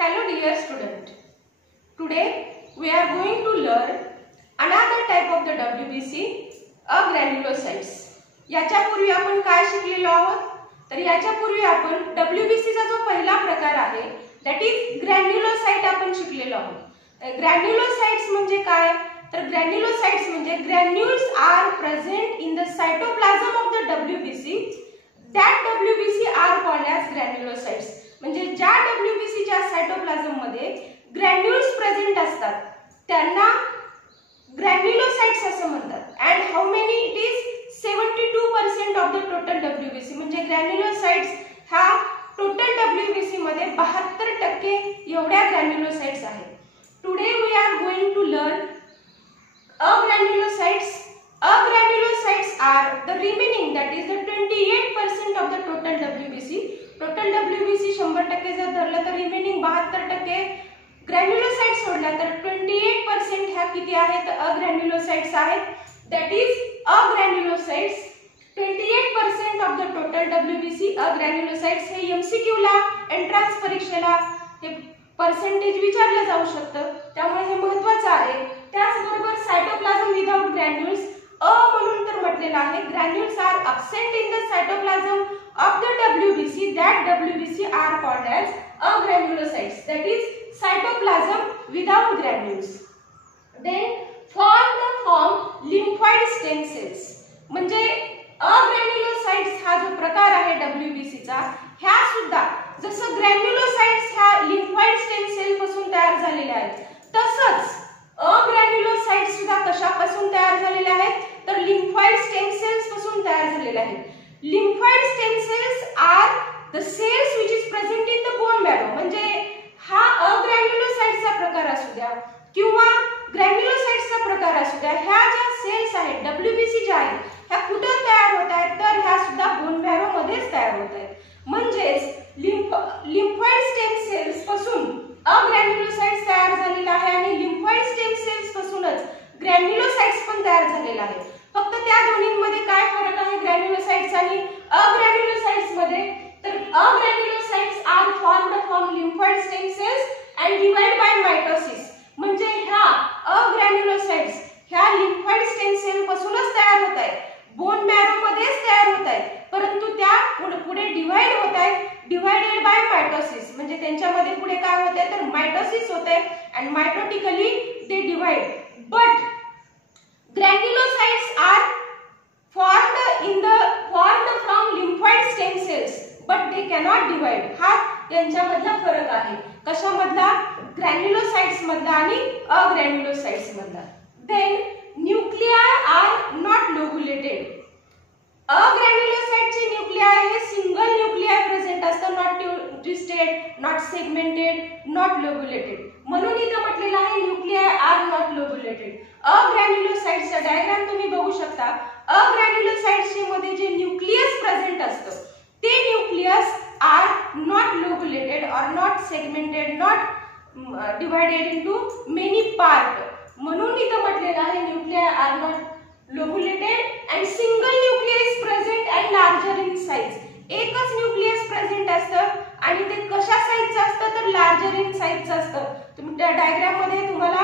Hello dear student. Today we are going to learn another type of the WBC, agranulocytes. याच्यापूर्वी आपण काय शिकलेलो आहोत? तर याच्यापूर्वी आपण WBC चा जो पहिला प्रकार आहे that is granulocyte आपण शिकलेलो आहोत. Granulocytes म्हणजे काय? तर granulocytes म्हणजे granules are present in the cytoplasm of the WBC. That WBC are called as granulocytes. म्हणजे ज्या WBC च्या सायटोप्लाझम मध्ये ग्रॅन्युल्स प्रेझेंट असतात त्यांना ग्रॅन्युलोसाइट्स असं म्हणतात. And how many it is 72% of the total WBC. म्हणजे ग्रॅन्युलोसाइट्स हा टोटल WBC मध्ये 72% एवढ्या ग्रॅन्युलोसाइट्स आहेत. Today we are going to learn agranulocytes. Agranulocytes are the remaining, that is the 28% of the total WBC. Total WBC 100% जर धरलं तर remaining 72% ग्रॅन्युलोसाइट्स सोडला तर 28% ह्या किती आहेत? अग्रॅन्युलोसाइट्स आहेत. That is agranulocytes 28% of the total WBC. Agranulocytes हे MCQ ला एंट्रन्स परीक्षेला हे पर्सेंटेज विचारलं जाऊ शकतं, त्यामुळे हे महत्त्वाचं आहे. त्याचबरोबर सायटोप्लाझम विदाउट ग्रॅन्युल्स म्हणून तर म्हटलेलं आहे. Granules are absent in the cytoplasm of the WBC. That WBC are called as agranulocytes. That is cytoplasm without granules. Then form lymphoid stem cells. म्हणजे agranulocytes हा जो प्रकार आहे WBC चा, ह्या सुद्धा जसं ग्रॅन्युलोसाइट्स ह्या lymphoid stem cell पासून तयार झालेल्या आहेत, तसंच अग्रॅन्युलोसाइट्स सुद्धा कशापासून तयार झालेल्या आहेत? तर lymphoid stem cells पासून तयार झालेल्या आहेत. Lymphoid stem cells are the cells which is present in the bone marrow. म्हणजे हा अग्रॅन्युलोसाइट्सचा प्रकार असू द्या किंवा ग्रॅन्युलोसाइट्सचा प्रकार असू द्या, ह्या ज्या सेल्स आहेत WBC ज्या आहेत ह्या कुठे तयार होत आहेत? तर ह्या सुद्धा बोन मॅरो मध्येच तयार होत आहेत. म्हणजेच लिम्फॉइड स्टेम सेल्स पासून अग्रॅन्युलोसाइट्स तयार झालेला आहे आणि लिम्फॉइड स्टेम सेल्स पासूनच ग्रॅन्युलोसाइट्स पण तयार झालेला आहे. फक्त त्या दोन्हीमध्ये काय फरक आहे ग्रॅन्युलोसाइट्स आणि अग्रॅन्युलोसाइट्स मध्ये? तर agranulocytes are formed from lymphoid stem cells and divide by mitosis. म्हणजे ह्या अग्रॅन्युलोसाइट्स ह्या लिम्फॉइड स्टेम सेल पासूनच तयार होत आहेत, बोन मॅरो मध्येच तयार होत आहेत, परंतु त्या पुढे डिवाइड होत आहेत, डिवाइडेड बाय मायटोसिस. म्हणजे त्यांच्यामध्ये पुढे काय होत आहे? तर मायटोसिस होत आहे and mitotically they divide. But granulocytes are formed from lymphoid stem cells but they cannot divide. हा यांच्यामधला फरक आहे. कशामधला? ग्रॅन्युलोसाइट्स मधला आणि अग्रॅन्युलोसाइट्स मधला. Then nuclei are not lobulated. अग्रॅन्युलोसाइटचे न्यूक्लियाय हे सिंगल न्यूक्लियाय प्रेझेंट असतं, not twisted, not segmented, not lobulated. म्हणून इथं म्हटलेलं आहे न्यूक्लियाय आर नॉट लोब्युलेटेड. अग्रॅन्युलोसाइट्सचा डायग्राम तुम्ही बघू शकता. अग्रॅन्युलोसाइट्सचे मध्ये जे न्यूक्लियस प्रेझेंट असतं ते nucleus R not lobulated or not segmented, not divided into many part. म्हणून इथं म्हटलेलं आहे nuclei are not lobulated and single nucleus present and larger in size. एकच न्यूक्लियस प्रेझेंट असतं आणि ते कशा साइजचं असतं? तर लार्जर इन साइजचं असतं. तुम्ही त्या डायग्राम मध्ये तुम्हाला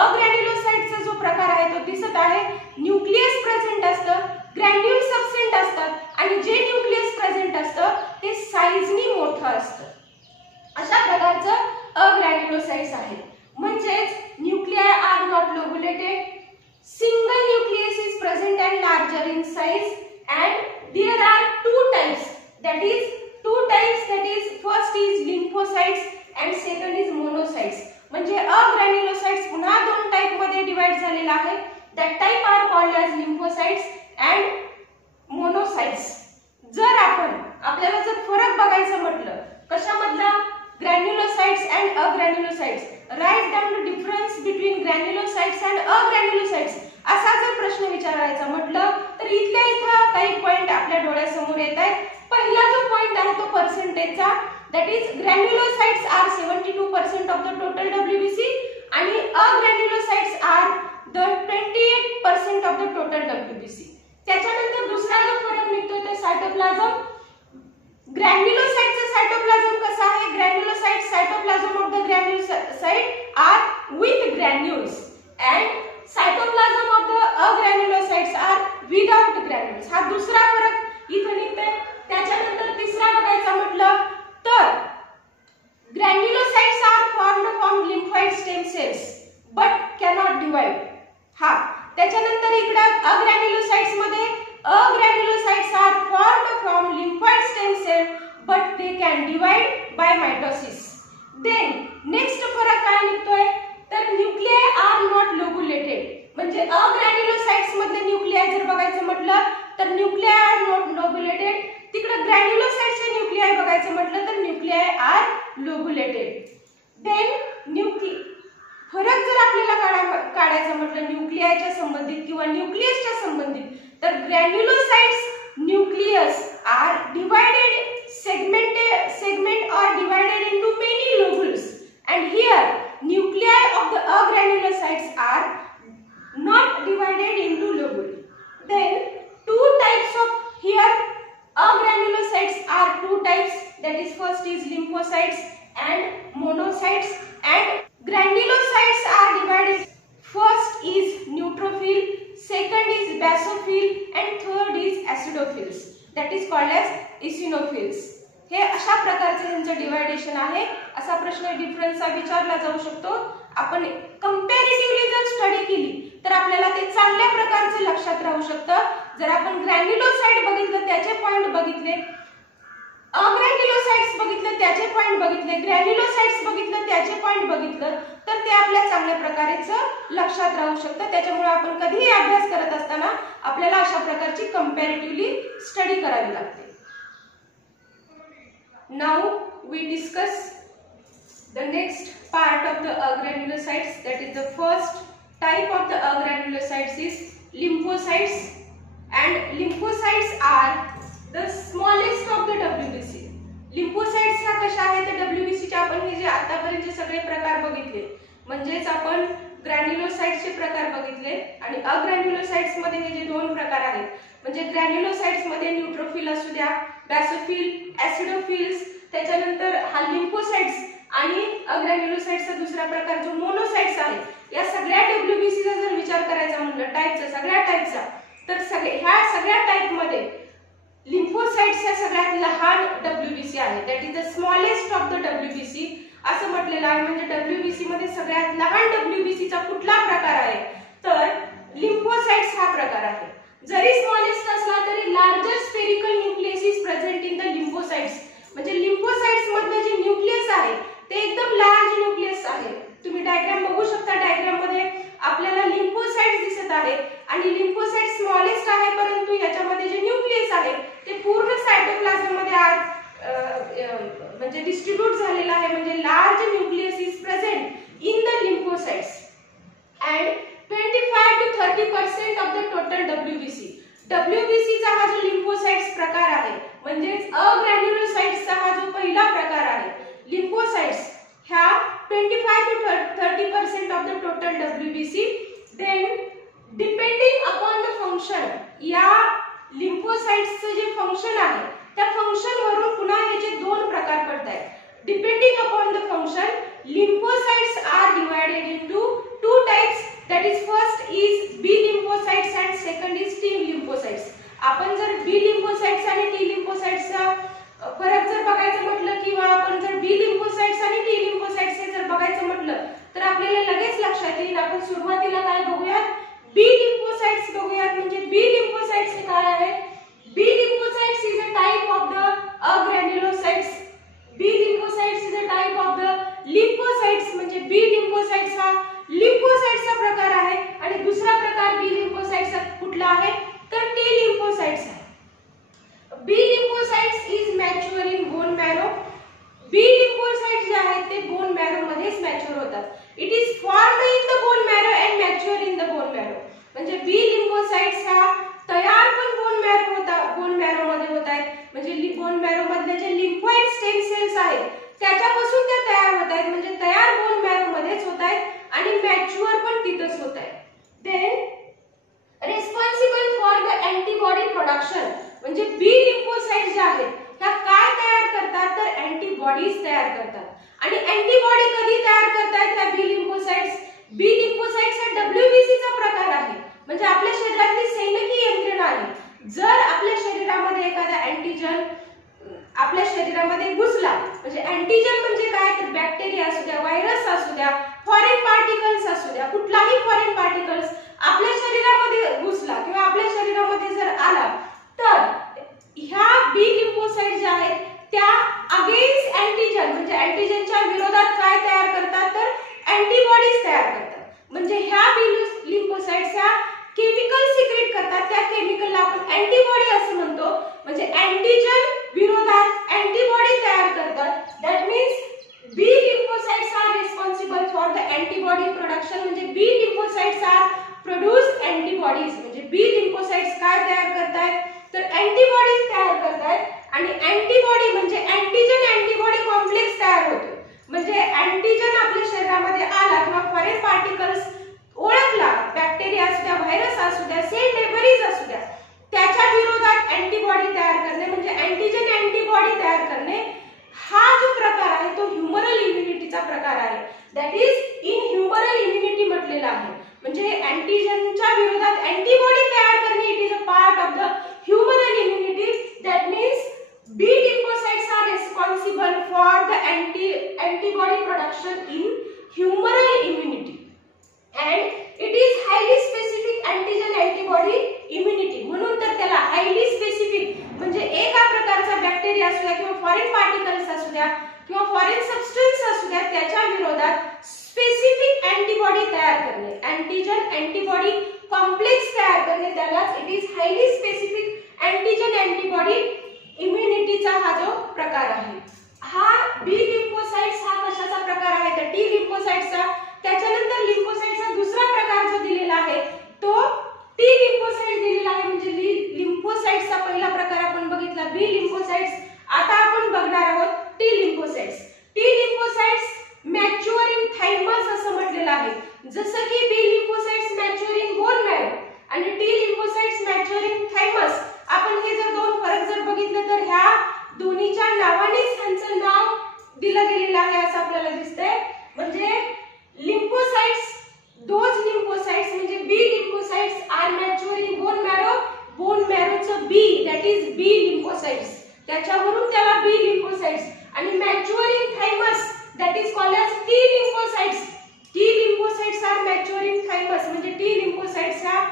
अग्रॅन्युलोसाइटचा जो प्रकार आहे तो दिसत आहे. न्यूक्लियस प्रेझेंट असतं, ग्रॅन्युल्स अब्सेंट असतात आणि जे न्यूक्लियस प्रेझेंट असतं ते साइजनी मोठं असतं. अशा प्रकारचं अग्रॅन्युलोसाइट्स आहेत. म्हणजेच nuclei are not lobulated, single nucleus is present and larger in size, and there are two types. That is first is lymphocytes and second is monocytes. म्हणजे अग्रॅन्युलोसाइट्स पुन्हा दोन टाइप मध्ये डिवाइड झालेला आहे. That type are called as lymphocytes and monocytes. जर आपल्याला जर फरक बघायचं म्हटलं कशामधला? Granulocytes and agranulocytes. Write down the difference between granulocytes and agranulocytes असा जर प्रश्न विचारायचा म्हटलं तर इथल्या इथं काही पॉइंट आपल्या डोळ्यासमोर येत आहेत. पहिला जो पॉइंट आहे तो पर्सेंटेजचा. That is granulocytes are 72% of the total WBC आणि agranulocytes are the 28% of the total WBC. त्याच्यानंतर दुसरा जो फरक निघतो ते सायटोप्लाझम. ग्रॅन्युलोसाइट्सचा सायटोप्लाझम कसा आहे? Granulocytes cytoplasm of the granulocyte are with granules and cytoplasm of the agranulocytes are without granules. हा दुसरा फरक इथे निघतोय. त्याच्यानंतर तिसरा बघायचा म्हटलं तर granulocytes are formed from lymphoid stem cells but cannot divide. हा त्याच्यानंतर इकडे अग्रॅन्युलोसाइट्स मध्ये अग्रॅन्युलोसाइट्स are formed from lymphoid stem cell but they can divide by mitosis. Then next फरक काय निघतोय तर न्यूक्लियाय आर नॉट लोबुलेटेड. म्हणजे अग्रॅन्युलोसाइट्स मधले न्यूक्लियाय जर बघायचं म्हटलं तर न्यूक्लियाय आर नॉट लोबुलेटेड. तिकडे ग्रॅन्युलोसाइट्सचे न्यूक्लियाय बघायचं म्हटलं तर न्यूक्लियाय आर लोबुलेटेड. देन फरक जर आपल्याला काढायचं म्हटलं न्यूक्लियाच्या संबंधित किंवा न्यूक्लियसच्या संबंधित तर granulocytes nucleus are divided segment or divided into many lobules and here nuclei of the agranulocytes are not divided into lobule. Then two types of here agranulocytes are two types, that is first is lymphocytes and monocytes, and granulocytes are divided. First is neutrophil, second is basophil and third is acidophils, that is called as eosinophils. हे अशा प्रकारचे यांचं deviation आहे. असा प्रश्न डिफरन्सचा विचारला जाऊ शकतो. आपण कंपॅरेटिव्हली जर स्टडी केली तर आपल्याला ते चांगल्या प्रकारचे लक्षात राहू शकतं. जर आपण ग्रॅन्युलोसाइट बघितलं त्याचे पॉइंट बघितले, अग्रॅन्युलोसाइट्स बघितले त्याचे पॉइंट बघितले, ग्रॅन्युलोसाइट्स बघितलं त्याचे पॉइंट बघितलं तर ते आपल्या चांगल्या प्रकारेच लक्षात राहू शकतं. त्याच्यामुळे आपण कधीही अभ्यास करत असताना आपल्याला अशा प्रकारची कंपॅरेटिव्हली स्टडी करावी लागते. Now we discuss the next part of the agranulocytes, that is the first type of the agranulocytes is lymphocytes, and lymphocytes are the smallest of the WBC. lymphocytes ह्या कशा आहेत तर WBC चे आपण हे जे आतापर्यंतचे सगळे प्रकार बघितले म्हणजेच आपण ग्रॅन्युलोसाइट्सचे प्रकार बघितले आणि अग्रॅन्युलोसाइट्स मध्ये हे जे दोन प्रकार आहेत म्हणजे ग्रॅन्युलोसाइट्स मध्ये न्यूट्रोफिल असू द्या, बॅसोफिल, ऍसिडोफिल्स, त्याच्यानंतर हा लिम्फोसाइट्स आणि अग्रॅन्युलोसाइट्सचा दुसरा प्रकार जो मोनोसाइट्स आहे. या सगळ्या WBC चा जर विचार करायचा म्हणलं टाइपचा सगळ्या टाइपचा तर ह्या सगळ्या टाइप मध्ये लिम्फोसाइट्स हा सगळ्यात लहान WBC आहे, that is the smallest of the WBC असं म्हटलेलं आहे. म्हणजे WBC मध्ये सगळ्यात लहान WBC चा कुठला प्रकार आहे तर लिम्फोसाइट्स हा प्रकार आहे. जरी स्मॉलेस्ट असला तरी larger spherical nucleus is present in the lymphocytes. म्हणजे लिम्फोसाइट्स मधलं जे न्यूक्लियस आहे ते एकदम लार्ज न्यूक्लियस आहे. तुम्ही डायग्राम बघू शकता. डायग्राम मध्ये आपल्याला लिम्फोसाइट्स दिसत आहेत आणि लिम्फोसाइट स्मॉलेस्ट आहे परंतु याच्यामध्ये जे न्यूक्लियस आहे ते पूर्ण सायटोप्लाझम मध्ये म्हणजे डिस्ट्रीब्यूट झालेला आहे. म्हणजे large nucleus is present in the lymphocytes and 25 to 30% of the total WBC. WBC चा हा जो लिम्फोसाइट्स प्रकार आहे म्हणजेच अग्रॅन्युलोसाइट्सचा हा जो पहिला प्रकार आहे लिम्फोसाइट्स ह्या 25 to 30% of the total WBC. Then depending upon the function या लिम्फोसाइट्सचं जे फंक्शन आहे त्या फंक्शन वरून पुन्हा याचे दोन प्रकार पडतात. Depending upon the function lymphocytes are divided into two types, that is first is B lymphocytes and second is T lymphocytes. आपण जर B lymphocytes आणि T lymphocytes चा फरक जर बघायचं म्हटलं किंवा आपण जर B lymphocytes आणि T lymphocytes हे जर बघायचं म्हटलं तर आपल्याला लगेच लक्षात येईल. आपण सुरुवातीला काय बघूयात B lymphocytes बघूयात. म्हणजे B lymphocytes हे काय आहे? B lymphocytes is a type of the agranulocytes. B lymphocytes is a type of the lymphocytes. म्हणजे B lymphocytes हा lymphocytes चा प्रकार आहे आणि दुसरा प्रकार B lymphocytes चा कुठला आहे तर T lymphocytes आहे. B lymphocytes is mature in bone marrow. B lymphocytes जे आहेत ते bone marrow मध्येच मॅच्युअर होतात. It is formed in the bone marrow and mature in the bone marrow. म्हणजे B lymphocytes हा तयार पण बोन मॅरो मध्ये होत आहेत. म्हणजे बोन मॅरो मधले जे लिम्फोइड स्टेम सेल्स आहेत त्याच्यापासून त्या तयार होत आहेत. म्हणजे तयार बोन मॅरो मध्येच होत आहेत आणि मॅच्युअर पण तिथंच होत आहे. Then responsible for the antibody production. म्हणजे बी लिम्फोसाइट्स जे आहेत त्या काय तयार करतात तर अँटीबॉडीज तयार करतात। आणि अँटीबॉडी कधी तयार करतात त्या बी लिम्फोसाइट्स? बी लिम्फोसाइट्स हा WBC चा प्रकार आहे, म्हणजे आपल्या शरीरातली सैनिकी यंत्रणा आहे। जर आपल्या शरीरामध्ये एखादा अँटीजन आपल्या शरीरामध्ये घुसला, म्हणजे अँटीजन म्हणजे काय, तर बॅक्टेरिया असू द्या, व्हायरस असू द्या, फॉरेन पार्टिकल्स असू द्या, कुठलाही फॉरेन पार्टिकल्स आपल्या शरीरामध्ये घुसला किंवा आपल्या शरीरामध्ये जर आला, तर ह्या बी लिम्फोसाइट ज्या आहेत त्या अगेन्स्ट अँटीजन म्हणजे अँटीजनच्या विरोधात काय तयार करतात, तर अँटीबॉडीज तयार करतात। म्हणजे ह्या बी लिम्फोसाइट्स ह्या केमिकल सिक्रेट करतात, त्या केमिकलला आपण अँटीबॉडी असं म्हणतो। म्हणजे अँटीजन विरोधात अँटीबॉडी तयार करतात। That means B lymphocytes are responsible for the antibody production. म्हणजे B lymphocytes are produce antibodies. म्हणजे बी लिम्फोसाइट्स काय तयार करतात, तर अँटीबॉडीज तयार करतात। आणि अँटीबॉडी म्हणजे अँटीजन अँटीबॉडी कॉम्प्लेक्स तयार होतो। म्हणजे अँटीजन आपल्या शरीरामध्ये आला किंवा फॉरेन पार्टिकल्स ओळखला, बॅक्टेरिया असू द्या, व्हायरस असू द्या, सेल डेबरीज असू द्या, त्याच्या विरोधात अँटीबॉडी तयार करणे म्हणजे अँटीजन अँटीबॉडी तयार करणे, हा जो प्रकार आहे तो ह्युमरल इम्युनिटीचा प्रकार आहे। That is in humoral immunity म्हटलेला आहे। म्हणजे अँटीजनच्या विरोधात अँटीबॉडी तयार करणे it is a part of the humoral immunity. That means B lymphocytes are responsible for the antibody production in humoral immunity and it is highly specific antigen antibody immunity। म्हणून तर त्याला highly specific म्हणजे एका प्रकारचा bacteria असू द्या किंवा foreign particles असू द्या किंवा फॉरेन सबस्टन्स असू द्या, त्याच्या विरोधात स्पेसिफिक अँटीबॉडी तयार करणे, अँटीजन अँटीबॉडी कॉम्प्लेक्स तयार करणे, त्यालाच it is highly specific antigen antibody इम्युनिटीचा हा जो प्रकार आहे। हा बी लिम्फोसाइट्स हा कशाचा प्रकार आहे, तर टी लिम्फोसाइट्सचा। त्याच्यानंतर लिम्फोसाइट्सचा दुसरा प्रकार जो दिलेला आहे तो टी लिम्फोसाइट्स दिलेला आहे। म्हणजे लिम्फोसाइट्सचा पहिला प्रकार आपण बघितला बी लिम्फोसाइट्स, आता आपण बघणार आहोत T lymphocytes. T lymphocytes mature in thymus असं म्हटलेलं आहे। जसं की B lymphocytes mature in bone marrow आणि T lymphocytes mature in thymus, आपण हे जर दोन फरक जर बघितलं तर ह्या दोन्हीच्या नावानेच त्यांचं नाव दिलं गेलेलं आहे असं आपल्याला दिसतंय। म्हणजे लिम्फोसाइट्स, दोज लिम्फोसाइट्स म्हणजे B lymphocytes are mature in bone marrow, bone मॅरोचं B that is B lymphocytes, त्याच्यावरून त्याला बी लिम्फोसाइट्स। आणि mature in thymus that is called as T lymphocytes. T lymphocytes are mature in thymus म्हणजे T lymphocytes ह्या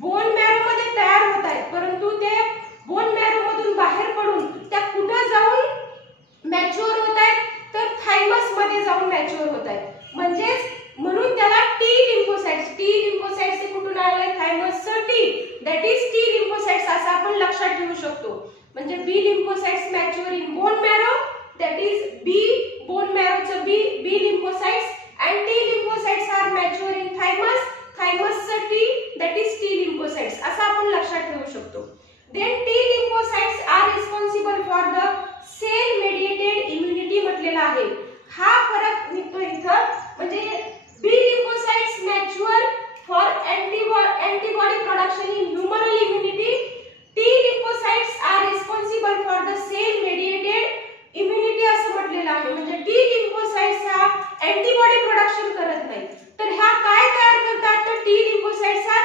bone marrow मध्ये तयार होत आहेत, परंतु ते बोन मॅरो मधून बाहेर पडून त्या कुठे जाऊन मॅच्युअर होत आहेत, तर थायमस मध्ये जाऊन मॅच्युअर होत आहेत। म्हणजेच म्हणून त्याला टी लिम्फोसाइट्स, टी लिम्फोसाइट्स हे कुठून आले, थायमसचं T that is T lymphocytes असं आपण लक्षात ठेवू शकतो। म्हणजे B lymphocytes mature in bone marrow that is B bone मॅरोचं B B lymphocytes and T lymphocytes are mature in thymus, थायमसचं T that is T lymphocytes असं आपण लक्षात ठेवू शकतो। Then T lymphocytes are responsible for the cell mediated immunity म्हटलेला आहे। हा फरक निघतो इथं, म्हणजे B lymphocytes mature for antibody production in humoral immunity, T lymphocytes are responsible for the cell mediated immunity असं म्हटलेलं आहे। म्हणजे T lymphocytes हा antibody production करत नाही, तर ह्या काय तयार करतात, तर T lymphocytes हा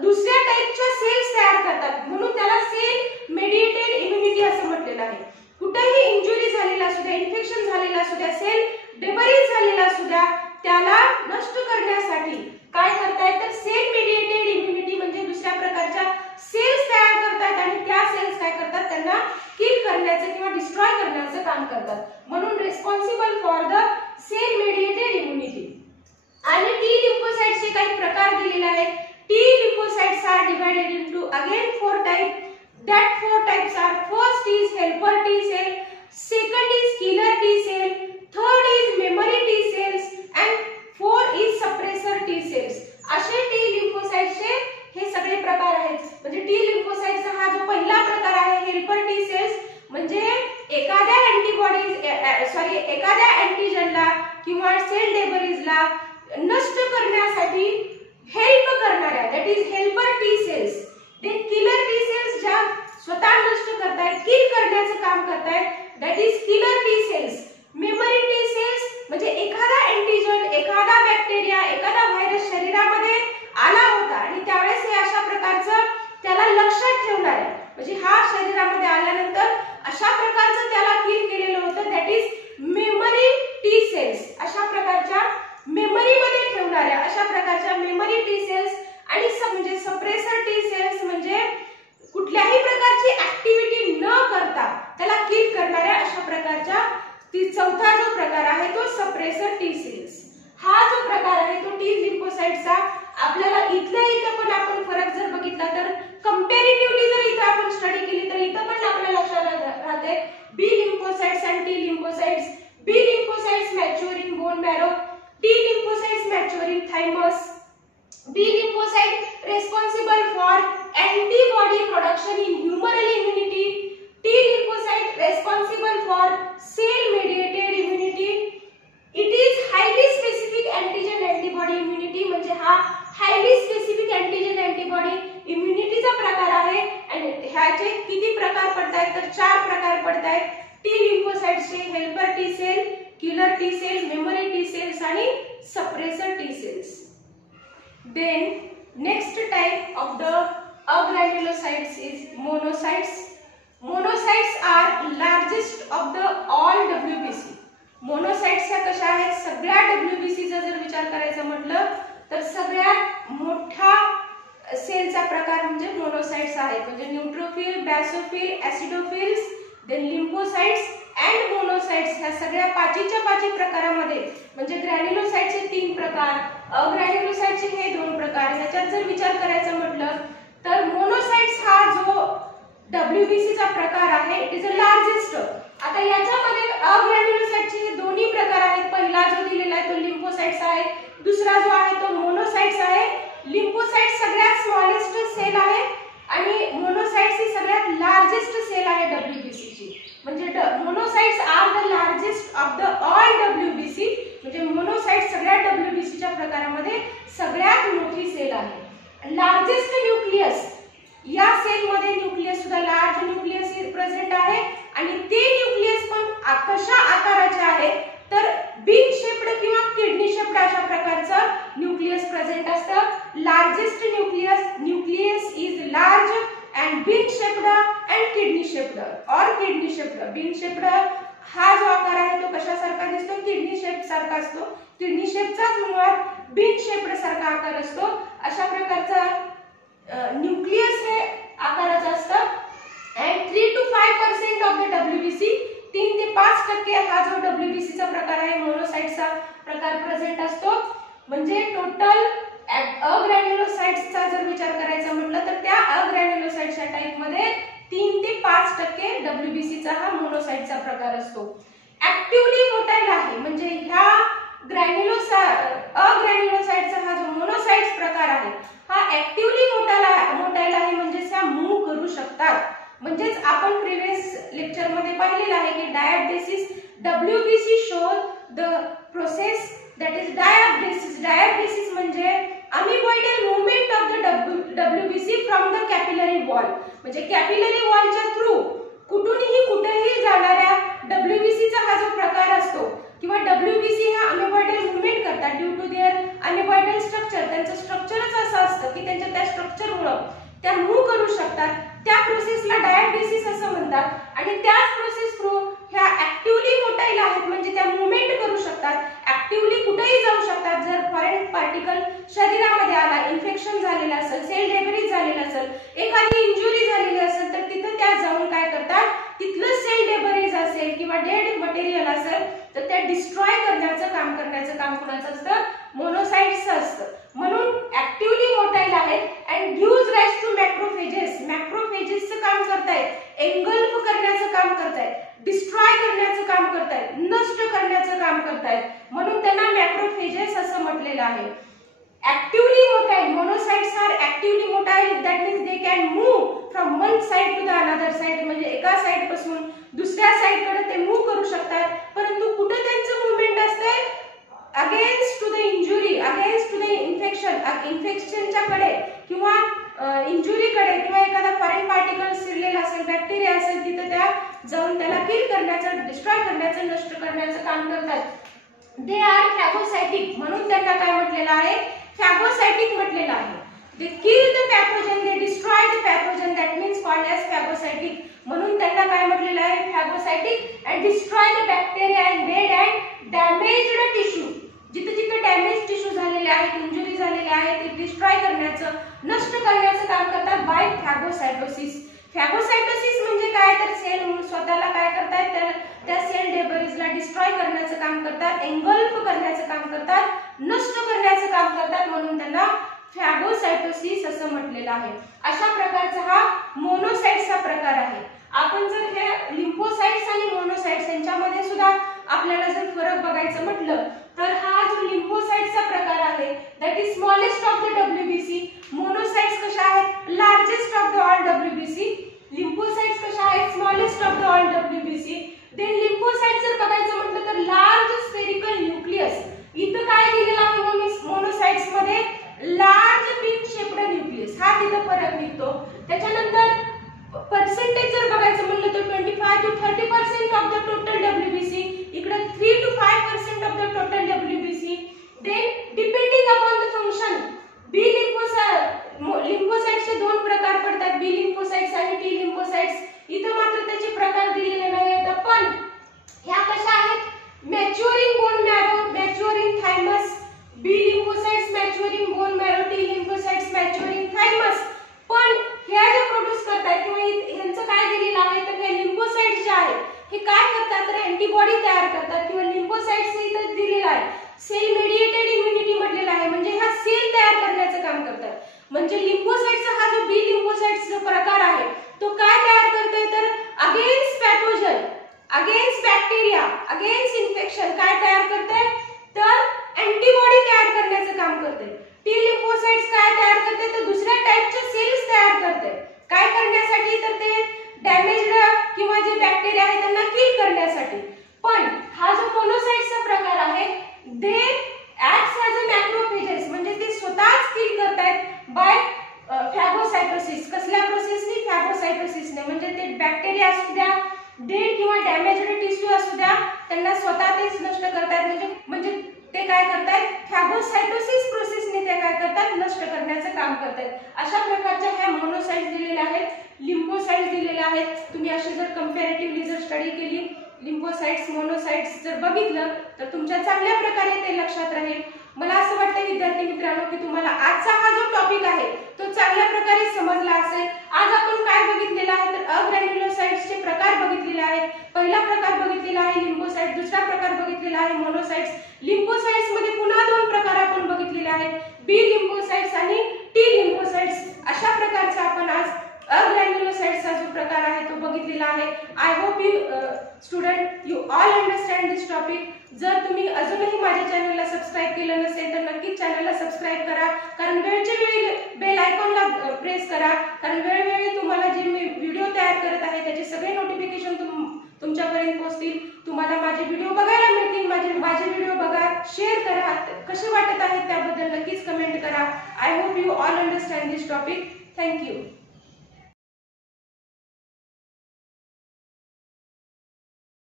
दुसऱ्या टाइपच्या सेल्स तयार करतात, म्हणून त्याला सेल मेडिएटेड इम्युनिटी असं म्हटलेलं आहे। कुठेही इंजुरी झालेला असू द्या, इन्फेक्शन झालेला असू द्या, सेल डेबरीज झालेला असू द्या, त्याला नष्ट करण्यासाठी काय करतायत, तर सेल मेडिएटेड इम्युनिटी म्हणजे दुसऱ्या प्रकारच्या सेल्स तयार करतात आणि त्या सेल्स काय करतात, त्यांना किल करण्याचं किंवा डिस्ट्रॉय करण्याचं काम करतात, म्हणून responsible for the cell mediated immunity. आणि टी लिम्फोसाइट्सचे काही प्रकार दिलेले आहेत। T lymphocytes are divided into again 4 types. That 4 types are: first is helper T cell, second is killer T cell, third is memory T cells, and 4 is suppressor T cells. असे T lymphocytes चे हे सगळे प्रकार आहेत। म्हणजे T lymphocytes हा जो पहिला प्रकार आहे helper T cells, म्हणजे एखाद्या एखाद्या अँटीजनला किंवा सेल डेबरीजला नष्ट करण्यासाठी हेल्प करणाऱ्या that is helper T cells. They killer T cells ज्या स्वतः नष्ट करतायत, किल करण्याचं काम करतायत that is killer T cells. लक्षात ठेवणाऱ्या, म्हणजे हा शरीरामध्ये आल्यानंतर अशा प्रकारचं त्याला किल केलेलं होतं, that is memory T cells. अशा प्रकारच्या मेमरीमध्ये ठेवणाऱ्या अशा प्रकारच्या मेमरी टी सेल्स आणि म्हणजे सप्रेसर टी सेल्स म्हणजे कुठल्याही प्रकारची ऍक्टिव्हिटी न करता त्याला किल करणाऱ्या अशा प्रकारच्या चौथा जो प्रकार आहे तो सप्रेसर टी सेल्स. हा जो प्रकार आहे तो टी लिम्फोसाइट्सचा आपल्याला इथल्या इथं पण आपण फरक जर बघितला तर कंपॅरेटिव्हली जर इथं आपण स्टडी केली तर इथं पण आपल्याला लक्षात राहते बी लिम्फोसाइट्स आणि T lymphocytes. B lymphocytes mature in bone marrow, T lymphocytes mature in thymus. B lymphocyte responsible for antibody production in humoral immunity. T lymphocyte responsible for cell mediated immunity. It is highly specific antigen antibody immunity म्हणजे हा highly specific antigen antibody immunity चा प्रकार आहे. आणि ह्याचे किती प्रकार पडतायत तर 4 प्रकार पडतायत. T lymphocytes चे helper T cell, killer T cell, memory T cells आणि suppressor T cells. Then next type of the agranulocytes is monocytes. Monocytes are largest of the all WBC. Monocytes ह्या कशा आहेत सगळ्या WBC चा जर विचार करायचा म्हटलं तर सगळ्यात मोठा सेलचा प्रकार म्हणजे मोनोसाइट्स आहेत. म्हणजे neutrophil, basophil, acidophils, then lymphocytes and monocytes ह्या सगळ्या पाचीच्या पाची प्रकारामध्ये म्हणजे ग्रॅन्युलोसाइटचे 3 प्रकार, अग्रॅन्युलोसाइटचे हे 2 प्रकार. ह्याच्यात जर विचार करायचा म्हटलं तर मोनोसाइट्स हा जो WBC चा प्रकार आहे इट इज अ लार्जेस्ट. आता याच्यामध्ये अग्रॅन्युलोसाइटचे हे दोन्ही प्रकार आहेत. पहिला जो दिलेला आहे तो लिम्फोसाइट्स आहे, दुसरा जो आहे तो मोनोसाइट्स आहे. लिम्फोसाइट सगळ्यात स्मॉलेस्ट सेल आहे आणि मोनोसाइट्स ही सगळ्यात लार्जेस्ट सेल आहे WBC ची. म्हणजे monocytes are the largest of the all WBC. म्हणजे मोनोसाइट सगळ्या WBC च्या प्रकारामध्ये सगळ्यात मोठी सेल आहे. लार्जेस्ट न्यूक्लियस, या सेल मध्ये न्यूक्लियस सुद्धा लार्ज न्यूक्लियस प्रेझेंट आहे आणि ते न्यूक्लियस पण कशा आकाराचे आहे तर बीन शेप्ड किंवा किडनी शेप्ड अशा प्रकारचं न्यूक्लियस प्रेझेंट असतं. Largest nucleus is large and bean shaped and kidney shaped or kidney shaped. bean shaped हा जो आकार आहे तो कशासारखा दिसतो किडनी शेप सारखा असतो. किडनी शेपचाच मुळात बीन शेप्ड सारखा आकार असतो. अशा प्रकारचा न्यूक्लियस हे आकाराचं असतं. and 3 to 5% of the WBC 3 ते 5% हा जो WBC चा प्रकार आहे मोनोसाइट्सचा प्रकार प्रेझेंट असतो. म्हणजे टोटल अग्रॅन्युलोसाइट्सचा जर विचार करायचा म्हटलं तर त्या अग्रॅन्युलोसाइट्सच्या टाइप मध्ये 3 ते 5% WBC चा हा मोनोसाइटचा प्रकार असतो. ऍक्टिव्हली मोटाईल आहे म्हणजे ह्या अग्रॅन्युलोसाइटचा हा जो मोनोसाइट्स प्रकार आहे हा ऍक्टिव्हली मोटाईल आहे म्हणजे त्या मूव्ह करू शकतात. म्हणजेच आपण प्रिव्हियस लेक्चर मध्ये पाहिलेलं आहे की diapedesis WBC show the process that is diapedesis. Diapedesis म्हणजे amoeboidal movement of the WBC from the capillary wall. म्हणजे कॅपिलरी वॉलच्या थ्रू कुठूनही कुठेही जाणाऱ्या WBC चा हा जो प्रकार असतो किंवा WBC हा अमिबॉइडल मूवमेंट करतात ड्यू टू देअर अमिबॉइडल स्ट्रक्चर. त्यांचं स्ट्रक्चरच असं असतं की त्यांच्या त्या स्ट्रक्चरमुळे त्या मूव्ह करू शकतात. त्या प्रोसेसला डायॅबेसिस असं म्हणतात. आणि त्याच प्रोसेस थ्रू ह्या ऍक्टिव्हली मोटाईल आहेत म्हणजे त्या मूवमेंट करू शकतात, ऍक्टिव्हली कुठेही जाऊ शकतात. जर फॉरेन पार्टिकल शरीरामध्ये आला, इन्फेक्शन झालेलं असेल, सेल डेब्रिज झालेलं असेल, एखादी इंजुरी झालेली असेल तर तिथं त्या जाऊन काय करतात तिथलं सेल डेब्रिज असेल किंवा डेड मटेरियल असेल तर ते डिस्ट्रॉय करण्याचं काम कुणाचं असतं मोनोसाइट्सचं असतं. म्हणून ऍक्टिव्हली मोटाईल आहेत and gives rise to macrophages. मॅक्रोफेजेसचं काम करतायत, एंगल्फ करण्याचं काम करतायत, डिस्ट्रॉय करण्याचं काम करतायत, नष्ट करण्याचं काम करतायत. म्हणून त्यांना मॅक्रोफेजेस असं म्हटलेलं आहे. Actively motile monocytes are actively motile that means they can move from one side to the another side. म्हणजे एका साइड पासून दुसऱ्या साइड कडे ते मूव्ह करू शकतात. परंतु कुठे त्यांचं मूवमेंट असते against to the injury, against to the इन्फेक्शनच्या कडे किंवा इंजुरी कडे किंवा एखादा फॉरेन पार्टिकल शिरलेला असेल, बॅक्टेरिया असेल तिथे त्या जाऊन त्याला किल करण्याचं, डिस्ट्रॉय करण्याचं, नष्ट करण्याचं काम करतात. दे आर फॅगोसाइटिक म्हणून त्यांना काय म्हटलेलं आहे फॅगोसाइटिक म्हटलेलं आहे. They kill the pathogen, they destroy the pathogen, that means called as phagocytic. म्हणून त्यांना काय म्हटलेलं आहे, phagocytic. And destroy the bacteria and dead and damaged tissue. जिथे जिथे डॅमेज टिश्यू झालेले आहेत, इंजुरी झालेले आहेत, ते डिस्ट्रॉय करण्याचं, नष्ट करण्याचं काम करतात बाय फॅगोसायटोसिस. फॅगोसायटोसिस म्हणजे काय, तर सेल स्वतःला काय करतात, त्या सेल डेबरीजला डिस्ट्रॉय करण्याचं काम करतात, एंगल्फ करण्याचं काम करतात, नष्ट करण्याचं काम करतात. म्हणून त्यांना फॅगोसायटोसिस असं म्हटलेलं आहे. अशा प्रकारचा हा मोनोसाइट्सचा प्रकार आहे. आपण जर हे लिम्फोसाइट्स आणि मोनोसाइट्स यांच्यामध्ये सुद्धा आपल्याला जर फरक बघायचं म्हटलं तर हा जो लिम्फोसाइट्सचा प्रकार आहे that is smallest of the WBC. Monocytes कशा आहेत, largest of the all WBC. Lymphocytes कशा आहेत, smallest of the all WBC. Then lymphocytes जर बघायचं म्हटलं तर लार्ज स्फेरिकल न्यूक्लियस. इथं काय दिलेलं आहे मोनोसाइट्स मध्ये, लार्ज पिन शेप्ड न्यूक्लियस. हा तिथं फरक निघतो. त्याच्यानंतर पर्सेंटेज जर बघायचं म्हटलं तर 25 to 30% of the total WBC. इकडे 3 to 5% of the total WBC. Then depending upon the function, B लिम्फोसाइट्सचे दोन प्रकार पडतात, बी लिम्फोसाइट्स आणि टी लिम्फोसाइट्स. इथं मात्र त्याचे प्रकार दिलेले नाहीत. पण ह्या कशा आहेत, maturing bone marrow, maturing thymus. B lymphocytes maturing bone marrow, T lymphocytes maturing thymus. पण ह्या जे प्रोड्यूस करतात किंवा ह्यांचं काय दिलेलं आहे तर हे लिम्फोसाइट्स जे आहेत हे काय करतात तर अँटीबॉडी तयार करतात. किंवा लिम्फोसाइट्स इथं दिलेलं आहे सेल मेडिएटेड इम्युनिटी म्हटलेलं आहे, म्हणजे ह्या सेल तयार करण्याचं काम करतात. म्हणजे लिम्फोसाइट्सचा हा जो बी लिम्फोसाइट्सचा प्रकार आहे तो काय तयार करते तर against pathogen, against bacteria, against infection काय तयार करते तर अँटीबॉडी तयार करण्याचं काम करते. टी लिम्फोसाइट्स काय तयार करते तर दुसऱ्या टाइपचे सेल्स तयार करते. काय करण्यासाठी तर ते डॅमेज्ड किंवा जे बॅक्टेरिया आहे त्यांना किल करण्यासाठी. पण हा जो मोनोसाइट्सचा प्रकार आहे दे ऍक्ट्स ॲज अ मॅक्रोफेजेस, म्हणजे ते स्वतःच किल करतात बाय फॅगोसायटोसिस. कसल्या प्रोसेसने, फॅगोसायटोसिसने. म्हणजे ते बॅक्टेरिया असू द्या, डेड किंवा डॅमेज्ड टिश्यू असू द्या, त्यांना स्वतः तेच नष्ट करतात. म्हणजे ते काय करतात, फॅगोसायटोसिस प्रोसेसने ते काय करतात, नष्ट करण्याचं काम करतात. अशा प्रकारच्या ह्या मोनोसाइट्स दिलेल्या आहेत, लिम्फोसाइट्स दिलेल्या आहेत. तुम्ही अशी जर कंपॅरेटिव्हली जर स्टडी केली, लिम्फोसाइट्स मोनोसाइट्स जर बघितलं तर तुमच्या चांगल्या प्रकारे ते लक्षात राहील. मला असं वाटतं विद्यार्थी मित्रांनो की तुम्हाला आजचा हा जो टॉपिक आहे तो चांगल्या प्रकारे समजला असेल. आज आपण काय बघितलेलं आहे तर अग्रॅन्युलोसाइट्सचे प्रकार बघितलेले आहेत. पहिला प्रकार बघितलेला आहे लिम्फोसाइट, दुसरा प्रकार बघितलेला आहे मोनोसाइट्स. लिम्फोसाइट्स मध्ये पुन्हा दोन प्रकार आपण बघितलेले आहेत, बी लिम्फोसाइट्स आणि टी लिम्फोसाइट्स. अशा प्रकारचा आपण आज अग्रॅन्युलोसाइट्सचा जो प्रकार आहे तो बघितलेला आहे. I hope you student you all understand this topic. जर तुम्ही अजूनही माझ्या चॅनलला सबस्क्राईब केलं नसेल तर नक्कीच चॅनलला सबस्क्राईब करा. कारण वेळच्या वेळी बेल आयकॉनला प्रेस करा. कारण वेळोवेळी तुम्हाला जे मी व्हिडिओ तयार करत आहे त्याचे सगळे नोटिफिकेशन तुमच्यापर्यंत पोहोचतील. तुम्हाला माझे व्हिडिओ बघायला मिळतील. माझे व्हिडिओ बघा, शेअर करा, कसे वाटत आहेत त्याबद्दल नक्कीच कमेंट करा. I hope you all understand this topic. Thank you.